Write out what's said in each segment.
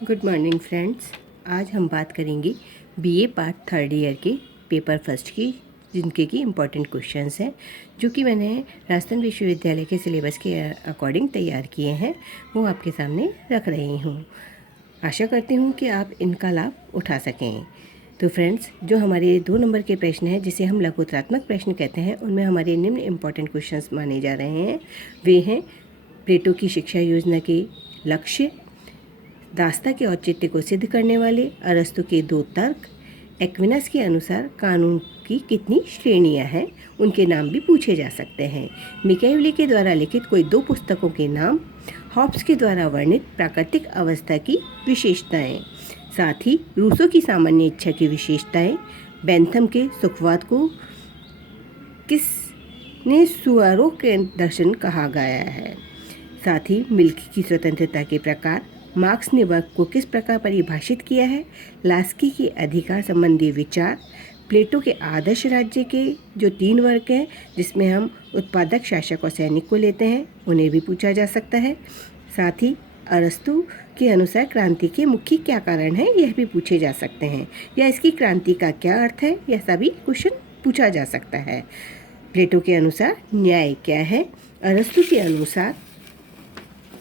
Good morning friends. आज हम बात करेंगे बीए पार्ट थर्ड ईयर के पेपर फर्स्ट की, जिनके की इम्पॉर्टेंट क्वेश्चंस हैं जो कि मैंने राजस्थान विश्वविद्यालय के सिलेबस के अकॉर्डिंग तैयार किए हैं, वो आपके सामने रख रही हूँ। आशा करती हूँ कि आप इनका लाभ उठा सकें। तो फ्रेंड्स, जो हमारे 2 नंबर के प्रश्न हैं जिसे हम लघुत्तरात्मक प्रश्न कहते हैं, उनमें हमारे निम्न इम्पॉर्टेंट क्वेश्चंस माने जा रहे हैं। वे हैं प्लेटो की शिक्षा योजना के लक्ष्य, दास्ता के औचित्य को सिद्ध करने वाले अरस्तु के 2 तर्क, एक्विनस के अनुसार कानून की कितनी श्रेणियां हैं, उनके नाम भी पूछे जा सकते हैं। मिकाइवली के द्वारा लिखित कोई 2 पुस्तकों के नाम, हॉब्स के द्वारा वर्णित प्राकृतिक अवस्था की विशेषताएं, साथ ही रूसो की सामान्य इच्छा की विशेषताएं, बेंथम के सुखवाद को किसने सुअरों के दर्शन कहा गया है, साथ ही मिल्क की स्वतंत्रता के प्रकार, मार्क्स ने वर्ग को किस प्रकार परिभाषित किया है, लास्की के अधिकार संबंधी विचार, प्लेटो के आदर्श राज्य के जो 3 वर्ग हैं जिसमें हम उत्पादक, शासक और सैनिक को लेते हैं, उन्हें भी पूछा जा सकता है। साथ ही अरस्तु के अनुसार क्रांति के मुख्य क्या कारण है, यह भी पूछे जा सकते हैं, या इसकी क्रांति का क्या अर्थ है, यह सभी क्वेश्चन पूछा जा सकता है। प्लेटो के अनुसार न्याय क्या है, अरस्तु के अनुसार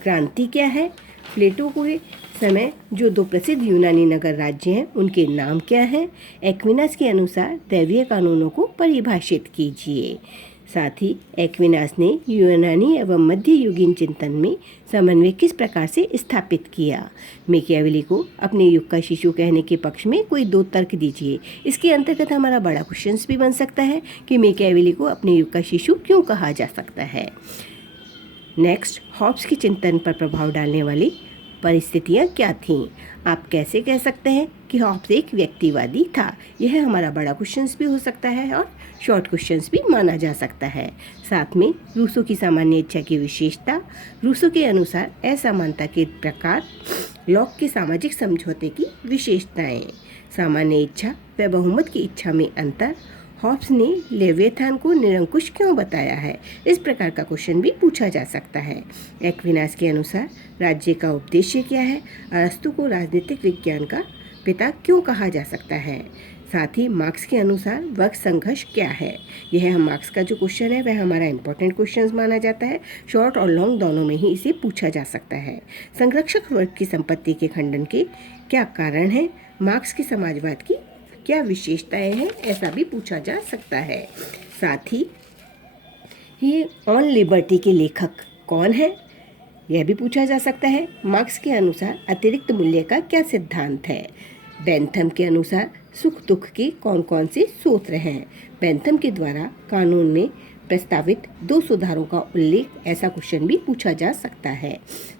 क्रांति क्या है, प्लेटो के समय जो 2 प्रसिद्ध यूनानी नगर राज्य हैं उनके नाम क्या हैं, एक्विनास के अनुसार दैवीय कानूनों को परिभाषित कीजिए। साथ ही एक्विनास ने यूनानी एवं मध्ययुगीन चिंतन में समन्वय किस प्रकार से स्थापित किया। मैकियावेली को अपने युग का शिशु कहने के पक्ष में कोई 2 तर्क दीजिए। इसके अंतर्गत हमारा बड़ा क्वेश्चन भी बन सकता है कि मैकियावेली को अपने युग का शिशु क्यों कहा जा सकता है। नेक्स्ट, हॉब्स के चिंतन पर प्रभाव डालने वाली परिस्थितियाँ क्या थीं। आप कैसे कह सकते हैं कि हॉब्स एक व्यक्तिवादी था, यह हमारा बड़ा क्वेश्चंस भी हो सकता है और शॉर्ट क्वेश्चंस भी माना जा सकता है। साथ में रूसो की सामान्य इच्छा की विशेषता, रूसो के अनुसार असमानता के प्रकार, लॉक के सामाजिक समझौते की विशेषताएं, सामान्य इच्छा व बहुमत की इच्छा में अंतर, हॉब्स ने लेवियथान को निरंकुश क्यों बताया है, इस प्रकार का क्वेश्चन भी पूछा जा सकता है। एक्विनास के अनुसार राज्य का उद्देश्य क्या है, अरस्तु को राजनीतिक विज्ञान का पिता क्यों कहा जा सकता है। साथ ही मार्क्स के अनुसार वर्ग संघर्ष क्या है, यह हम मार्क्स का जो क्वेश्चन है वह हमारा इंपॉर्टेंट क्वेश्चन माना जाता है। शॉर्ट और लॉन्ग दोनों में ही इसे पूछा जा सकता है। संरक्षक वर्ग की संपत्ति के खंडन के क्या कारण है, मार्क्स के समाजवाद की क्या विशेषताएं हैं, ऐसा भी पूछा जा सकता है। साथ ही ये ऑन लिबर्टी के लेखक कौन है, यह भी पूछा जा सकता है। मार्क्स के अनुसार अतिरिक्त मूल्य का क्या सिद्धांत है, बेंथम के अनुसार सुख दुख के कौन कौन से सूत्र हैं, बेंथम के द्वारा कानून में प्रस्तावित 2 सुधारों का उल्लेख, ऐसा क्वेश्चन भी पूछा जा सकता है।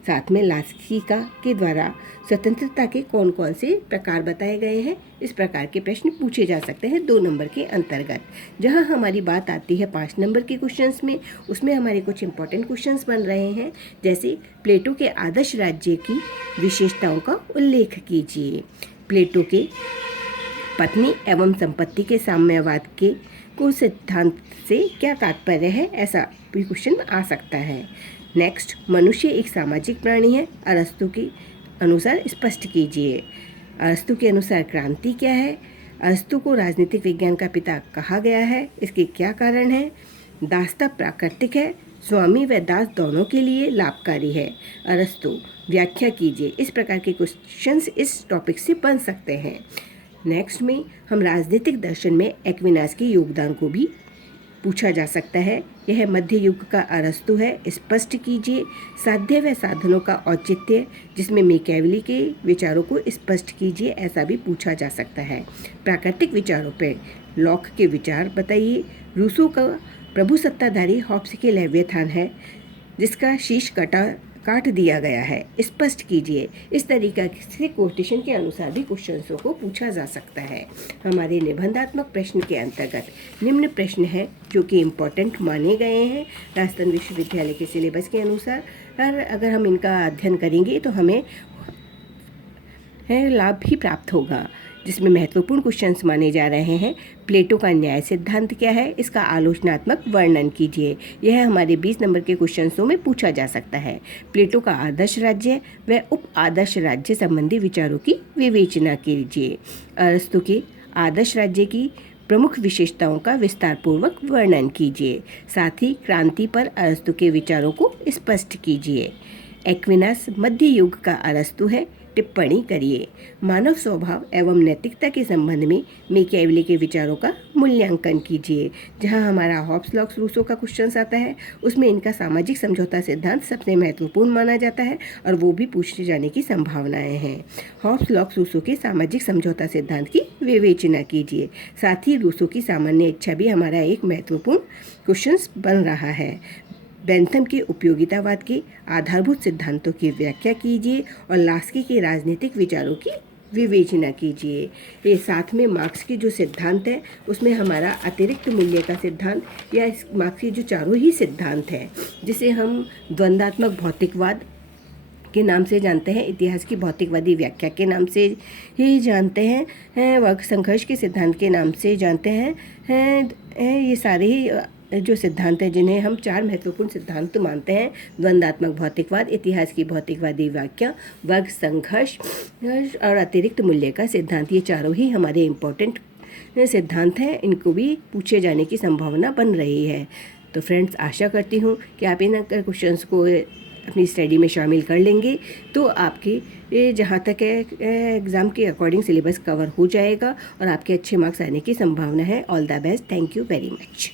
साथ में लास्की के द्वारा स्वतंत्रता के कौन कौन से प्रकार बताए गए हैं, इस प्रकार के प्रश्न पूछे जा सकते हैं 2 नंबर के अंतर्गत। जहां हमारी बात आती है 5 नंबर के क्वेश्चंस में, उसमें हमारे कुछ इंपॉर्टेंट क्वेश्चंस बन रहे हैं, जैसे प्लेटो के आदर्श राज्य की विशेषताओं का उल्लेख कीजिए, प्लेटो के पत्नी एवं संपत्ति के साम्यवाद के को सिद्धांत से क्या तात्पर्य है, ऐसा भी क्वेश्चन आ सकता है। नेक्स्ट, मनुष्य एक सामाजिक प्राणी है, अरस्तु के अनुसार स्पष्ट कीजिए। अरस्तु के अनुसार क्रांति क्या है, अरस्तु को राजनीतिक विज्ञान का पिता कहा गया है, इसके क्या कारण है, दास्ता प्राकृतिक है, स्वामी व दास दोनों के लिए लाभकारी है, अरस्तु व्याख्या कीजिए। इस प्रकार के क्वेश्चंस इस टॉपिक से बन सकते हैं। नेक्स्ट में हम राजनीतिक दर्शन में एक्विनास के योगदान को भी पूछा जा सकता है। यह मध्य युग का अरस्तु है, स्पष्ट कीजिए। साध्य व साधनों का औचित्य, जिसमें मैकियावेली के विचारों को स्पष्ट कीजिए, ऐसा भी पूछा जा सकता है। प्राकृतिक विचारों पर लॉक के विचार बताइए। रूसो का प्रभु सत्ताधारी हॉब्स के लेवियथान है, जिसका शीश काट दिया गया है, स्पष्ट कीजिए। इस तरीका से कोटेशन के अनुसार भी क्वेश्चंसों को पूछा जा सकता है। हमारे निबंधात्मक प्रश्न के अंतर्गत निम्न प्रश्न है जो कि इम्पोर्टेंट माने गए हैं राजस्थान विश्वविद्यालय के सिलेबस के अनुसार, और अगर हम इनका अध्ययन करेंगे तो हमें लाभ भी प्राप्त होगा। जिसमें महत्वपूर्ण क्वेश्चंस माने जा रहे हैं। प्लेटो का न्याय सिद्धांत क्या है, इसका आलोचनात्मक वर्णन कीजिए। यह हमारे 20 नंबर के क्वेश्चंसों में पूछा जा सकता है। प्लेटो का आदर्श राज्य व उप आदर्श राज्य संबंधी विचारों की विवेचना कीजिए। अरस्तु के आदर्श राज्य की प्रमुख विशेषताओं का विस्तार पूर्वक वर्णन कीजिए। साथ ही क्रांति पर अरस्तु के विचारों को स्पष्ट कीजिए। एक्विनास मध्य युग का अरस्तु है, टिप्पणी करिए। मानव स्वभाव एवं नैतिकता के संबंध में मैकियावेली के विचारों का मूल्यांकन कीजिए। जहां हमारा हॉब्स लॉक्स रूसो का क्वेश्चन आता है, उसमें इनका सामाजिक समझौता सिद्धांत सबसे महत्वपूर्ण माना जाता है और वो भी पूछे जाने की संभावनाएं हैं। हॉब्स लॉक्स रूसो के सामाजिक समझौता सिद्धांत की विवेचना कीजिए। साथ ही रूसो की सामान्य इच्छा भी हमारा एक महत्वपूर्ण क्वेश्चन बन रहा है। बेंथम के उपयोगितावाद के आधारभूत सिद्धांतों की व्याख्या कीजिए और लास्की के राजनीतिक विचारों की विवेचना कीजिए। ये साथ में मार्क्स के जो सिद्धांत है उसमें हमारा अतिरिक्त मूल्य का सिद्धांत या मार्क्स के जो चारों ही सिद्धांत है, जिसे हम द्वंद्वात्मक भौतिकवाद के नाम से जानते हैं, इतिहास की भौतिकवादी व्याख्या के नाम से ही जानते हैं, वर्ग संघर्ष के सिद्धांत के नाम से जानते हैं। ये सारे ही जो सिद्धांत हैं जिन्हें हम 4 महत्वपूर्ण सिद्धांत मानते हैं, द्वंद्वात्मक भौतिकवाद, इतिहास की भौतिकवादी व्याख्या, वर्ग संघर्ष और अतिरिक्त मूल्य का सिद्धांत, ये चारों ही हमारे इम्पोर्टेंट सिद्धांत हैं। इनको भी पूछे जाने की संभावना बन रही है। तो फ्रेंड्स, आशा करती हूँ कि आप इन क्वेश्चंस को अपनी स्टडी में शामिल कर लेंगे तो आपके जहाँ तक है एग्ज़ाम के अकॉर्डिंग सिलेबस कवर हो जाएगा और आपके अच्छे मार्क्स आने की संभावना है। All the best. Thank you very much.